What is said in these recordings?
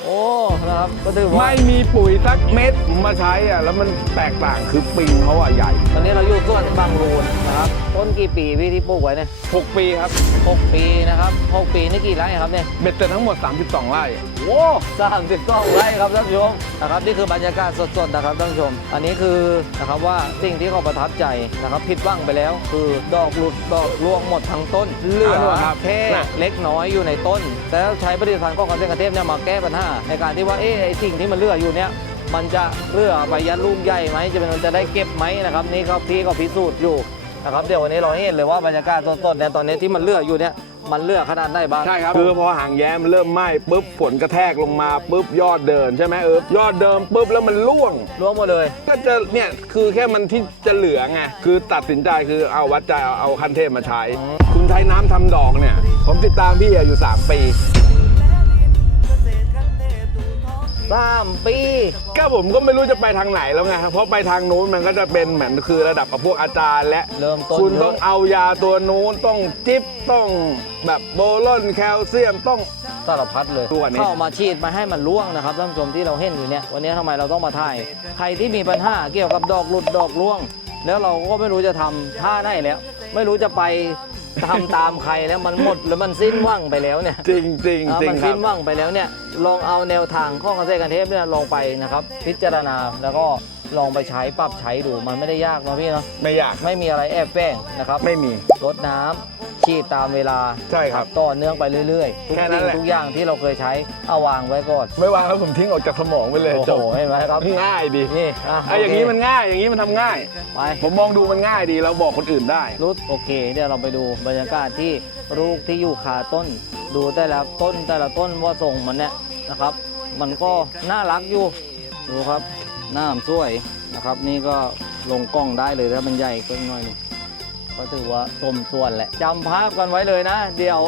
โอ้นะครับก็ถือว่าไม่มีปุ๋ยสักเม็ดมาใช้อะแล้วมันแตกต่างคือปิงเขาอะใหญ่ ตอนนี้เราอยู่สวนบางรูนนะครับ ต้นกี่ปีพี่ที่ปลูกไว้เนี่ย 6 ปีครับหกปีนะครับ หกปีนี่กี่ไร่ครับเนี่ยเบ็ดเสร็จทั้งหมด 32 ไร่โอ้สามสิบสองไร่ครับท่านผู้ชมนะครับนี่คือบรรยากาศสดๆนะครับท่านผู้ชม อันนี้คือนะครับว่าสิ่งที่เขาประทับใจนะครับผิดหวังไปแล้ว คือดอกหลุดดอกร่วงหมดทั้งต้นเหลือเอาล่ะครับแค่เล็กน้อยอยู่ในต้น แต่ใช้ผลิตภัณฑ์ข้อความเส้นกระเทพเนี่ยมาแก้ปัญหาในการที่ว่าเอ๊ะไอ้สิ่งที่มันเหลืออยู่เนี่ยมันจะเหลือไปยัดลูกใหญ่ไหมจะเป็นมันจะได้เก็บไหมนะครับนี่ก็พี่ก็พิสูจน์อยู่นะครับเดี๋ยววันนี้เราให้เห็นเลยว่าบรรยากาศสดๆเนี่ยตอนนี้ที่มันเหลืออยู่เนี่ย มันเหลือขนาดไหนบ้างใช่ครับคือพอหางแย้มเริ่มไหม้ปุ๊บฝนกระแทกลงมาปุ๊บยอดเดินใช่ไหมเออยอดเดิมปุ๊บแล้วมันร่วงรวมหมดเลย ก็จะเนี่ยคือแค่มันที่จะเหลือไงคือตัดสินใจคือเอาวัดใจเอาเอาคันเทพมาใช้ คุณใช้น้ำทำดอกเนี่ย ผมติดตามพี่อยู่ 3 ปี สามปีก็ผมก็ไม่รู้จะไปทางไหนแล้วไงเพราะไปทางนู้นมันก็จะเป็นเหมือนคือระดับกับพวกอาจารย์และ เริ่มต้นคุณเยต้ออะงเอายาตัวนู้นต้องจิ๊บต้องแบบโบลอนแคลเซียมต้อง สารพัดเลยทุกวันนี้ เข้ามาฉีดมาให้มันร่วงนะครับท่านผู้ชมที่เราเห็นอยู่เนี่ยวันนี้ทำไมเราต้องมาถ่ายใครที่มีปัญหาเกี่ยวกับดอกหลุดดอกร่วง แล้วเราก็ไม่รู้จะทำท่าไหนแล้ว ไม่รู้จะไป ทำตามใครแล้วมันหมดแล้วมันสิ้นหวังไปแล้วเนี่ยจริงจริงอ่าจริมังนครัสิ้บนหวังไปแล้วเนี่ยลองเอาแนวทางข้อเกษตรกันเทพเนี่ยลองไปนะครับพิจารณาแล้วก็ลองไปใช้ปรับใช้ดูมันไม่ได้ยากเนาะพี่เนาะไม่ยากไม่มีอะไรแอบแฝงนะครับ ไม่มี รดน้ำ ฉีดตามเวลาใช่ครับต่อเนื่องไปเรื่อยๆทุกแค่สิ่นั้นงแหละ ทุกอย่างที่เราเคยใช้เอาวางไว้ก่อนไม่วางแล้วผมทิ้งออกจากสมองไปเลยโอ้จโหบเห็นไหมครับง่ายดีนี่อะไอ้อย่างนี้มันง่ายอย่างนี้มันทำง่าย ไปผมมองดูมันง่ายดีเราบอกคนอื่นได้ รุดโอเคเดี๋ยวเราไปดูบรรยากาศที่ลูกที่อยู่ขาต้น ดูแต่ละต้นแต่ละต้นว่าทรงมันเนี่ยนะครับ มันก็น่ารักอยู่ดูครับหน้ามนสวยนะครับ นี่ก็ลงกล้องได้เลยถ้ามันใหญ่ก็หน่อยหนึง ก็ถือว่าสมส่วนแหละจำภาพกันไว้เลยนะ เดี๋ยว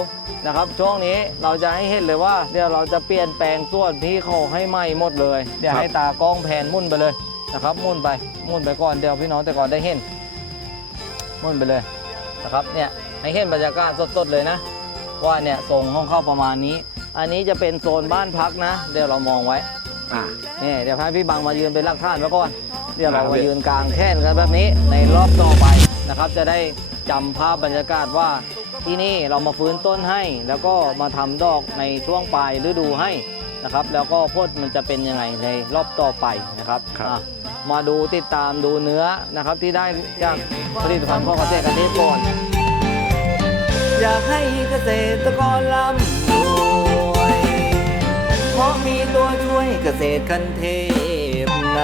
นะครับ ช่วงนี้เราจะให้เห็นเลยว่าเดี๋ยวเราจะเปลี่ยนแปลงส่วนที่เขาให้ไหม้หมดเลย เดี๋ยวครับให้ตากล้องแผนมุ่นไปเลยนะครับมุ่นไปมุ่นไปก่อนเดี๋ยวพี่น้องแต่ก่อนได้เห็นมุ่นไปเลยนะครับเนี่ยให้เห็นบรรยากาศสดๆเลยนะ ว่าเนี่ยทรงห้องเข้าประมาณนี้ อันนี้จะเป็นโซนบ้านพักนะ เดี๋ยวเรามองไว้อ่านี่เดี๋ยวให้พี่บังมายืนเป็นหลักฐานไว้ก่อนเดี๋ยวเราครับมายืนกลางแท่นกันแบบนี้ในรอบต่อไป นะครับ จะได้จำภาพบรรยากาศว่าที่นี่เรามาฟื้นต้นให้ แล้วก็มาทำดอกในช่วงปลายฤดูให้นะครับ แล้วก็พดมันจะเป็นยังไงในรอบต่อไปนะครับครับ อะมาดูติดตามดูเนื้อนะครับที่ได้จากผลิตภัณฑ์ข้อเกษตรกระเทศก่อน อยากให้เกษตรกรร่ำรวยเพราะมีตัวช่วยเกษตรกันเทพไง